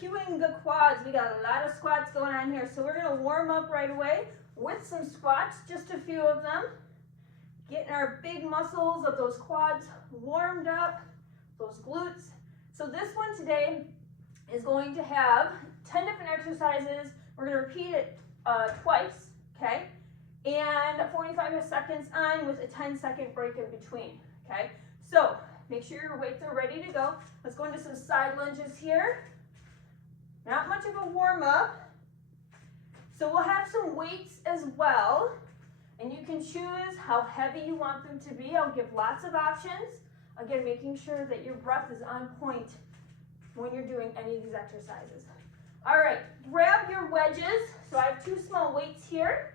cueing the quads. We got a lot of squats going on here. So we're gonna warm up right away with some squats, just a few of them. Getting our big muscles of those quads warmed up, those glutes. So this one today is going to have 10 different exercises. We're gonna repeat it twice, okay? And 45 seconds on with a 10-second break in between, okay? So make sure your weights are ready to go. Let's go into some side lunges here. Not much of a warm up. So we'll have some weights as well. And you can choose how heavy you want them to be. I'll give lots of options. Again, making sure that your breath is on point when you're doing any of these exercises. All right, grab your wedges. So I have 2 small weights here.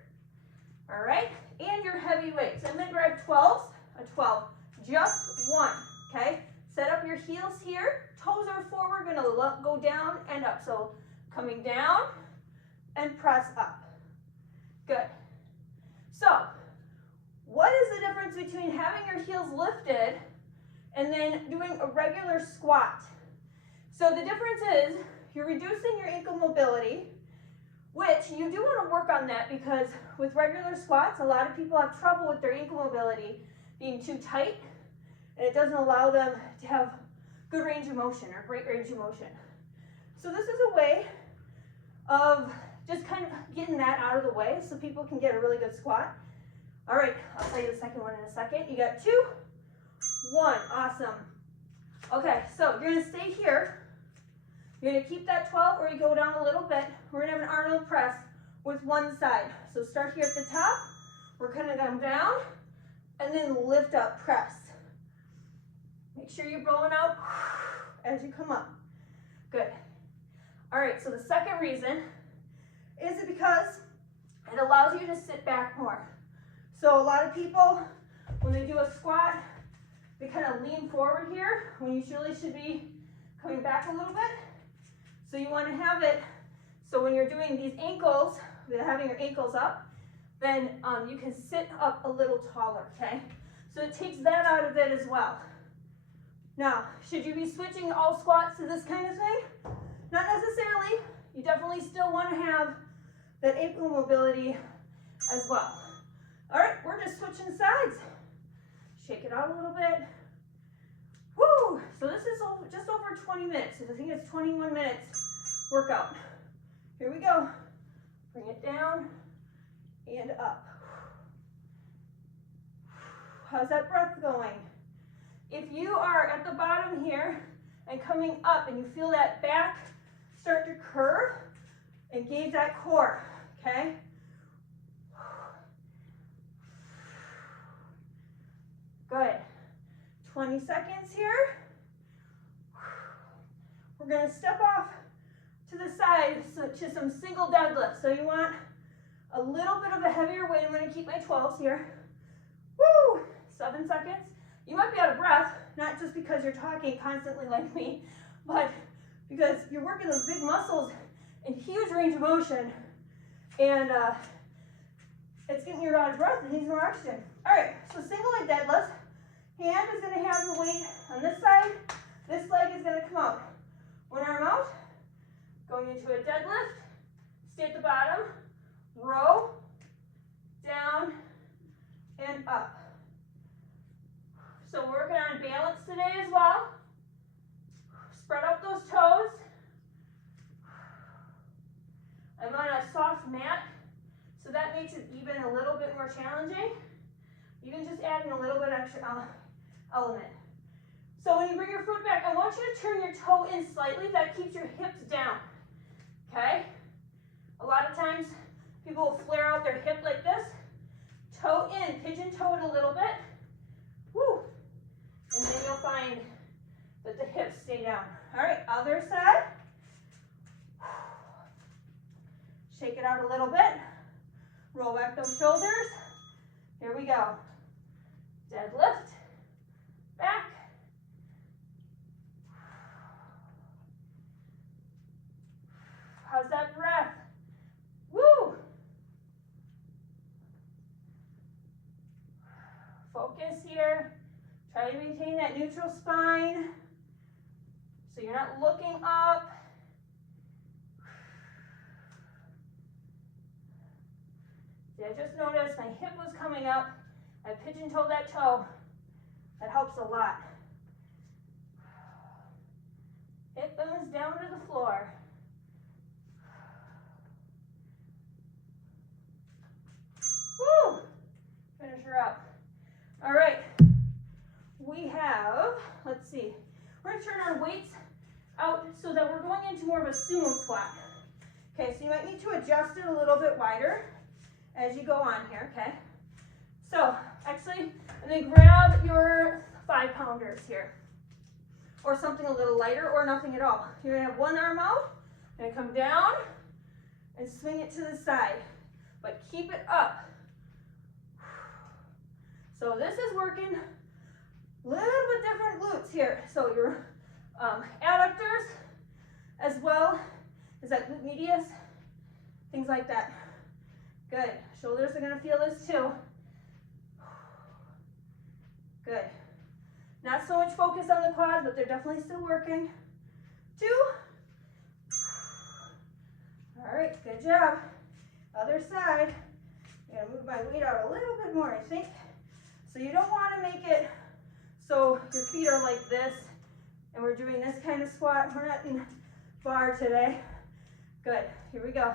All right, and your heavy weights. I'm gonna grab 12s, a 12, just one, okay? Set up your heels here. Toes are forward, gonna go down and up. So coming down and press up. Good. So, what is the difference between having your heels lifted and then doing a regular squat? So the difference is you're reducing your ankle mobility, which you do want to work on that because with regular squats, a lot of people have trouble with their ankle mobility being too tight, and it doesn't allow them to have good range of motion or great range of motion. So this is a way of just kind of getting that out of the way so people can get a really good squat. All right, I'll tell you the second one in a second. You got 2, 1, awesome. Okay, so you're gonna stay here. You're gonna keep that 12 or you go down a little bit. We're gonna have an Arnold press with one side. So start here at the top. We're gonna come down and then lift up, press. Make sure you're blowing out as you come up. Good. All right, so the second reason is it because it allows you to sit back more. So a lot of people, when they do a squat, they kind of lean forward here when you really should be coming back a little bit. So you want to have it so when you're doing these ankles, having your ankles up, then you can sit up a little taller, okay? So it takes that out of it as well. Now, should you be switching all squats to this kind of thing? Not necessarily. You definitely still want to have that ankle mobility as well. All right, we're just switching sides. Shake it out a little bit. Woo! So this is just over 20 minutes. I think it's 21 minutes workout. Here we go. Bring it down and up. How's that breath going? If you are at the bottom here and coming up and you feel that back start to curve, engage that core, okay? Good. 20 seconds here. We're gonna step off to the side to some single deadlifts. So you want a little bit of a heavier weight. I'm gonna keep my 12s here. Woo! 7 seconds. You might be out of breath, not just because you're talking constantly like me, but because you're working those big muscles in huge range of motion, and it's getting you out of breath and needs more oxygen. All right, so single leg deadlift. Hand is gonna have the weight on this side. This leg is gonna come out. One arm out, going into a deadlift. Stay at the bottom, row, down, and up. So we're working on balance today as well. Spread out those toes. I'm on a soft mat, so that makes it even a little bit more challenging. Even just adding a little bit extra element. So when you bring your foot back, I want you to turn your toe in slightly. That keeps your hips down, okay? A lot of times, people will flare out their hip like this. Toe in, pigeon toe it a little bit. Woo! And then you'll find that the hips stay down. All right, other side. Shake it out a little bit. Roll back those shoulders. Here we go. Deadlift. Back. How's that breath? Woo! Focus here. Try to maintain that neutral spine so you're not looking up. See, I just noticed my hip was coming up. I pigeon-toed that toe. That helps a lot. Hip bones down to the floor. Woo! Finish her up. All right. We have, let's see, we're going to turn our weights out so that we're going into more of a sumo squat. Okay, so you might need to adjust it a little bit wider as you go on here, okay? So, actually, and then grab your 5-pounders here, or something a little lighter, or nothing at all. You're gonna have one arm out, and come down, and swing it to the side, but keep it up. So this is working a little bit different glutes here. So your adductors, as well as that glute medius, things like that. Good. Shoulders are gonna feel this too. Good. Not so much focus on the quads, but they're definitely still working. 2. All right, good job. Other side. I'm gonna move my weight out a little bit more, I think. So you don't want to make it so your feet are like this, and we're doing this kind of squat. We're not in bar today. Good. Here we go.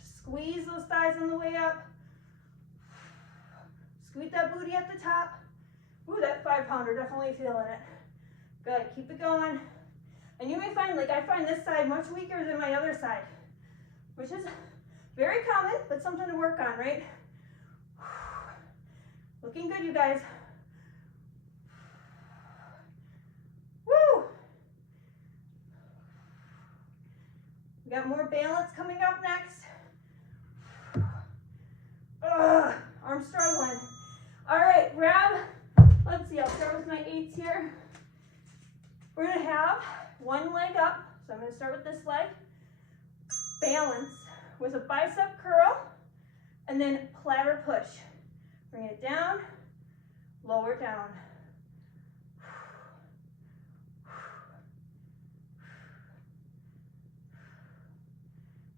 Squeeze those thighs on the way up. Squeeze that booty at the top. Ooh, that 5-pounder, definitely feeling it. Good, keep it going. And you may find, like I find this side much weaker than my other side, which is very common, but something to work on, right? Looking good, you guys. Woo! We got more balance coming up next. Ugh, arm struggling. All right, grab, let's see, I'll start with my 8s here. We're gonna have one leg up, so I'm gonna start with this leg. Balance with a bicep curl, and then platter push. Bring it down, lower down.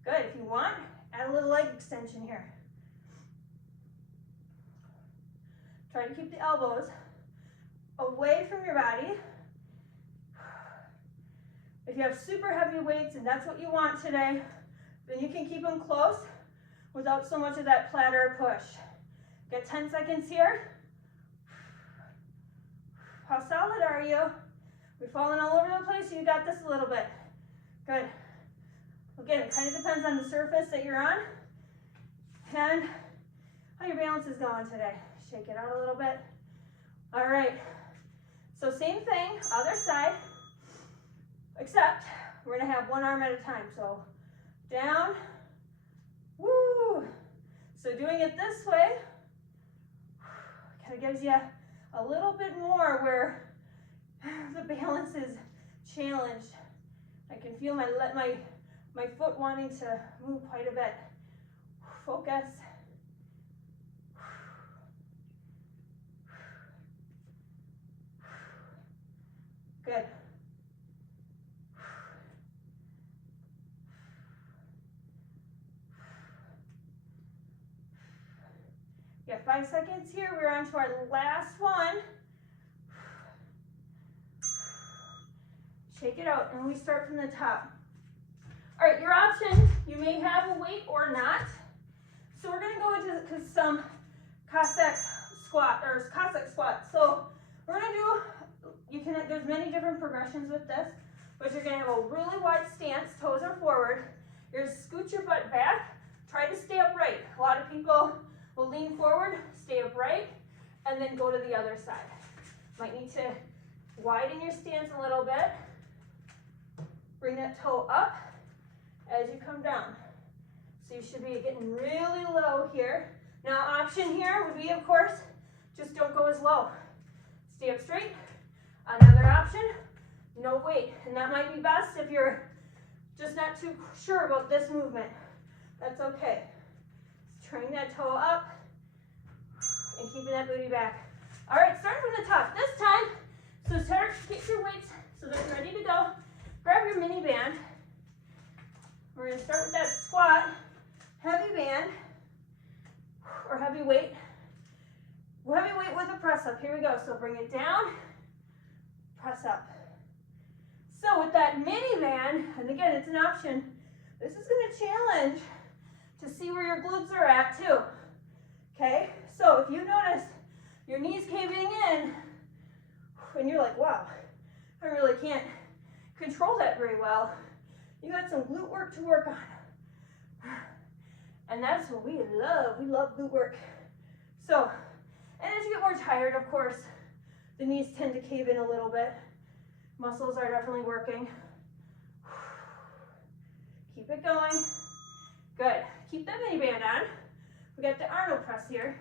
Good, if you want, add a little leg extension here. Try to keep the elbows away from your body. If you have super heavy weights and that's what you want today, then you can keep them close without so much of that platter push. Get 10 seconds here. How solid are you? We're falling all over the place, so you got this a little bit. Good. Again, it kind of depends on the surface that you're on and how your balance is going today. Shake it out a little bit. All right. So same thing, other side, except we're gonna have one arm at a time. So down, woo. So doing it this way kind of gives you a little bit more where the balance is challenged. I can feel my foot wanting to move quite a bit. Focus. Good. You got 5 seconds here. We're on to our last one. Shake it out, and we start from the top. All right, your option, you may have a weight or not. So we're gonna go into some Cossack squat, or Cossack squat. So we're gonna do, there's many different progressions with this, but you're gonna have a really wide stance, toes are forward. You're gonna scoot your butt back, try to stay upright. A lot of people will lean forward, stay upright, and then go to the other side. Might need to widen your stance a little bit. Bring that toe up as you come down. So you should be getting really low here. Now option here would be, of course, just don't go as low. Stay up straight. Another option, no weight. And that might be best if you're just not too sure about this movement. That's okay. Turning that toe up and keeping that booty back. All right, start from the top. This time, so get your weights so that you're ready to go. Grab your mini band. We're go. So bring it down, press up. So with that mini band, and again, it's an option, this is gonna challenge to see where your glutes are at too, okay? So if you notice your knees caving in, and you're like, wow, I really can't control that very well, you got some glute work to work on. And that's what we love glute work. So, and as you get more tired, of course, the knees tend to cave in a little bit. Muscles are definitely working. Keep it going. Good. Keep that mini band on. We got the Arnold press here.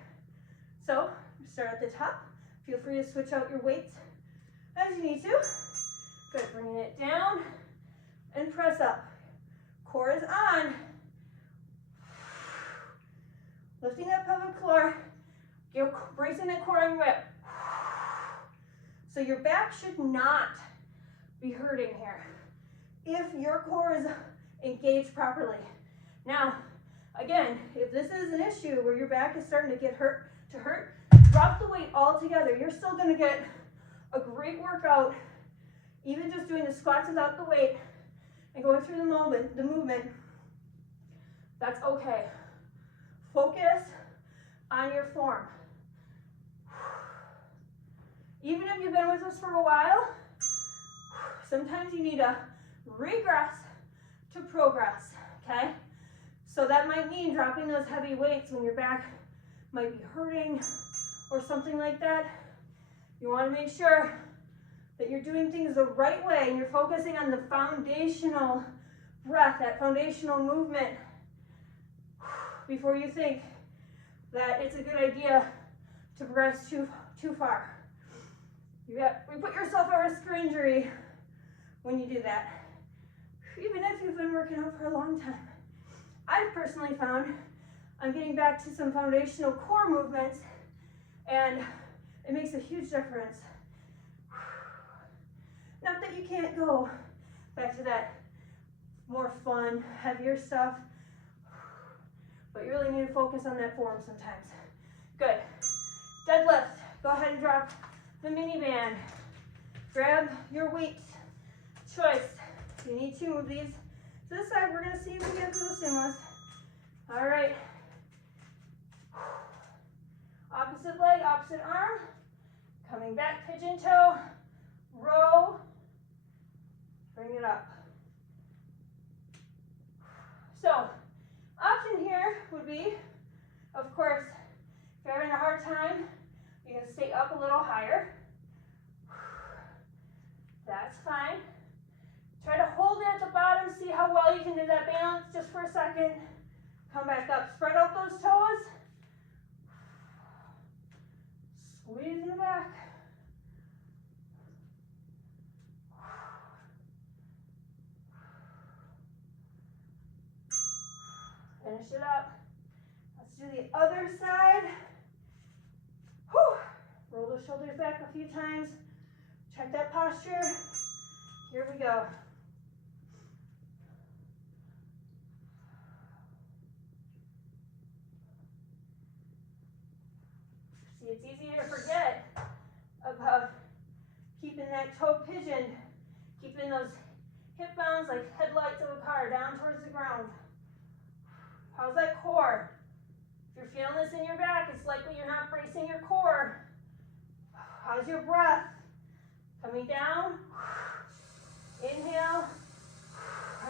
So, start at the top. Feel free to switch out your weights as you need to. Good. Bringing it down and press up. Core is on. Lifting that pelvic floor. You're bracing the core and rip. So your back should not be hurting here if your core is engaged properly. Now, again, if this is an issue where your back is starting to get hurt, drop the weight altogether. You're still going to get a great workout, even just doing the squats without the weight and going through the movement. That's okay. Focus on your form. Even if you've been with us for a while, sometimes you need to regress to progress, okay? So that might mean dropping those heavy weights when your back might be hurting or something like that. You want to make sure that you're doing things the right way and you're focusing on the foundational breath, that foundational movement, before you think that it's a good idea to progress too far. You put yourself at risk for injury when you do that, even if you've been working out for a long time. I've personally found I'm getting back to some foundational core movements, and it makes a huge difference. Not that you can't go back to that more fun, heavier stuff, but you really need to focus on that form sometimes. Good. Deadlift. Go ahead and drop the mini band. Grab your weight choice. You need to move these to the side. We're going to see if we get to the sumos. All right. Opposite leg, opposite arm. Coming back, pigeon toe. Row. Bring it up. So, option here would be, of course, if you're having a hard time, you can stay up a little higher. That's fine. Try to hold it at the bottom, see how well you can do that balance just for a second. Come back up, spread out those toes. Squeeze in the back. Finish it up. Let's do the other side. Whew. Roll the shoulders back a few times. Check that posture. Here we go. See, it's easy to forget about keeping that toe pigeon, keeping those hip bounds like headlights of a car down towards the ground. How's that core? If you're feeling this in your back, it's likely you're not bracing your core. How's your breath? Coming down. Inhale.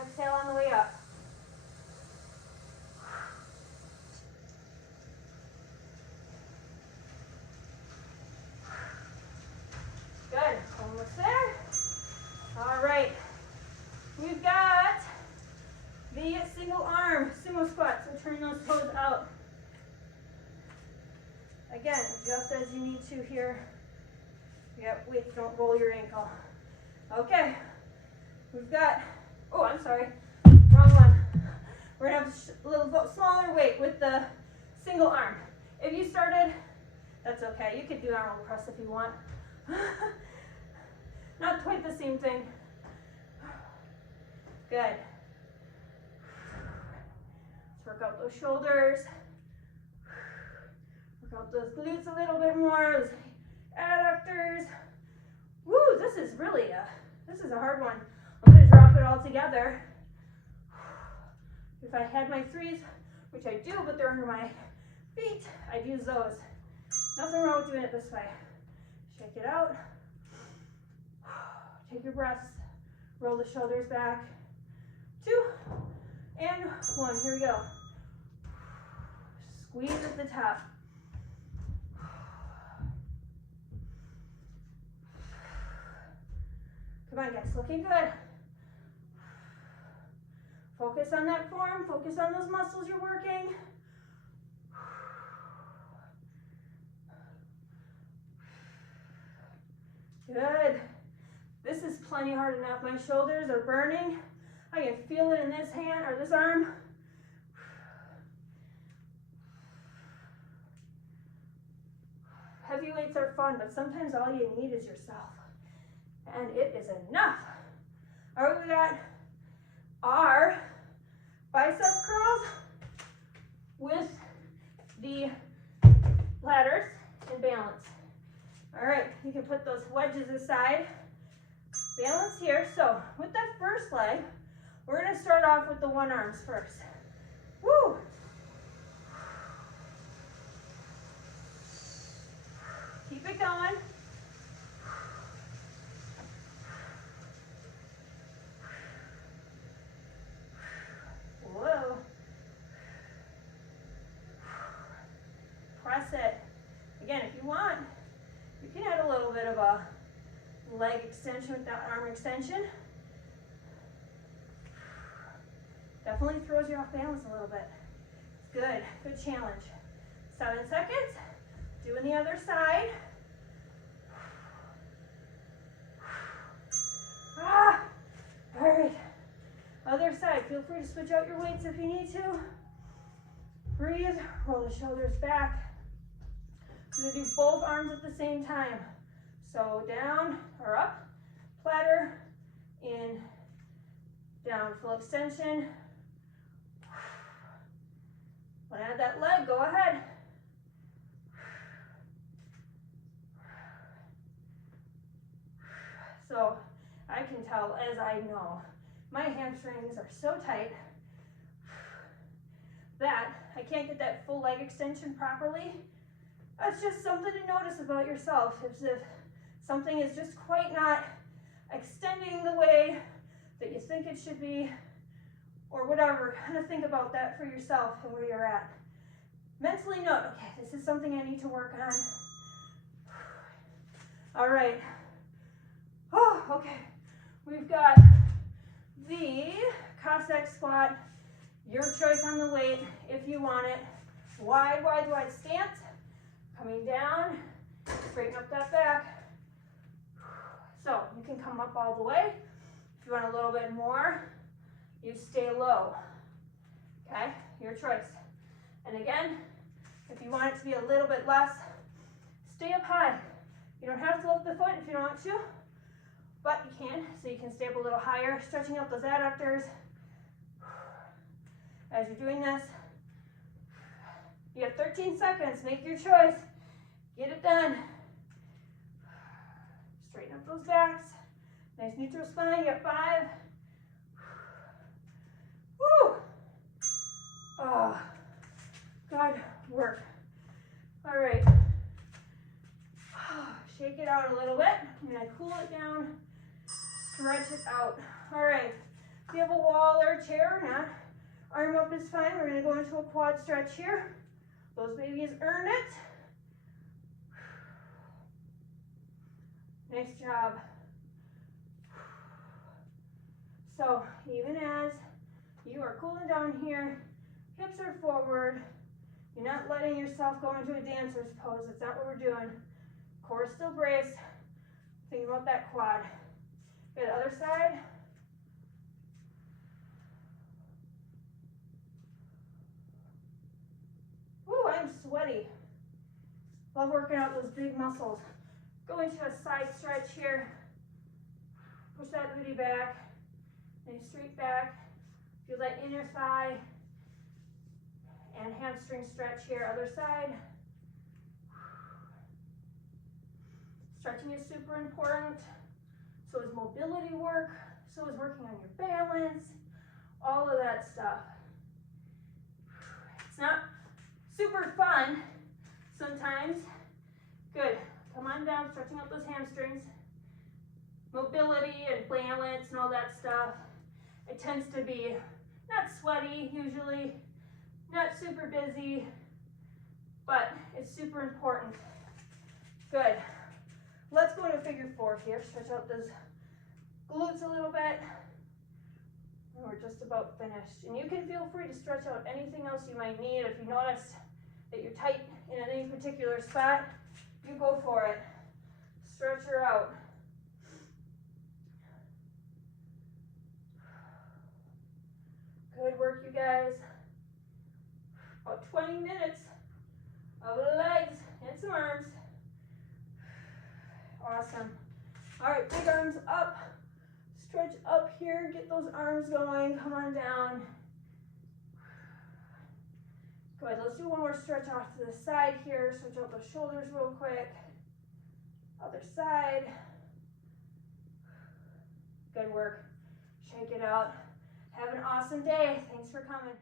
Exhale on the way up. Good. Almost there. All right. We've got the single arm sumo squat. So turn those toes out. Again, just as you need to here. Yep, wait, don't roll your ankle. Okay. We've got, oh, I'm sorry, wrong one. We're gonna have a little smaller weight with the single arm. If you started, that's okay. You could do Arnold press if you want. Not quite the same thing. Good. Let's work out those shoulders. Work out those glutes a little bit more, those adductors. Woo, this is a hard one. I'm gonna drop it all together. If I had my threes, which I do, but they're under my feet, I'd use those. Nothing wrong with doing it this way. Shake it out. Take your breaths. Roll the shoulders back. 2 and 1. Here we go. Squeeze at the top. Come on, guys. Looking good. Focus on that form. Focus on those muscles you're working. Good. This is plenty hard enough. My shoulders are burning. I can feel it in this hand or this arm. Heavy weights are fun, but sometimes all you need is yourself. And it is enough. All right, we got our bicep curls with the ladders and balance. All right, you can put those wedges aside. Balance here. So with that first leg, we're going to start off with the one arms first. Woo! Keep it going. Whoa. Press it. Again, if you want, you can add a little bit of a leg extension with that arm extension. Definitely throws you off balance a little bit. Good, good challenge. 7 seconds. Doing the other side. All right. Other side. Feel free to switch out your weights if you need to. Breathe. Roll the shoulders back. I'm going to do both arms at the same time. So down or up, platter, in, down, full extension. Want to add that leg? Go ahead. So I can tell, as I know, my hamstrings are so tight that I can't get that full leg extension properly. That's just something to notice about yourself. If something is just quite not extending the way that you think it should be, or whatever, kind of think about that for yourself and where you're at. Mentally note, okay, this is something I need to work on. All right. Oh, okay. We've got the Cossack squat. Your choice on the weight if you want it. Wide, wide, wide stance. Coming down, straighten up that back. So you can come up all the way. If you want a little bit more, you stay low. Okay, your choice. And again, if you want it to be a little bit less, stay up high. You don't have to lift the foot if you don't want to, but you can. So you can stay up a little higher, stretching out those adductors. As you're doing this, you have 13 seconds. Make your choice. Get it done. Straighten up those backs. Nice neutral spine. You got 5. Woo! Oh, good work. All right. Shake it out a little bit. I'm going to cool it down. Stretch it out. All right. If you have a wall or a chair or not, arm up is fine. We're going to go into a quad stretch here. Those babies earn it. Nice job. So even as you are cooling down here, hips are forward. You're not letting yourself go into a dancer's pose. That's not what we're doing. Core still braced. Think about that quad. Good, other side. Ooh, I'm sweaty. Love working out those big muscles. Go into a side stretch here. Push that booty back. Then straight back. Feel that inner thigh. And hamstring stretch here, other side. Stretching is super important. So is mobility work. So is working on your balance. All of that stuff. It's not super fun sometimes. Good. Come on down, stretching out those hamstrings. Mobility and balance and all that stuff. It tends to be not sweaty usually, not super busy, but it's super important. Good. Let's go into figure 4 here. Stretch out those glutes a little bit. And we're just about finished. And you can feel free to stretch out anything else you might need. If you notice that you're tight in any particular spot, you go for it. Stretch her out. Good work, you guys. About 20 minutes of legs and some arms. Awesome. All right, big arms up. Stretch up here, get those arms going. Come on down. Good, let's do one more stretch off to the side here. Stretch out those shoulders real quick. Other side. Good work. Shake it out. Have an awesome day. Thanks for coming.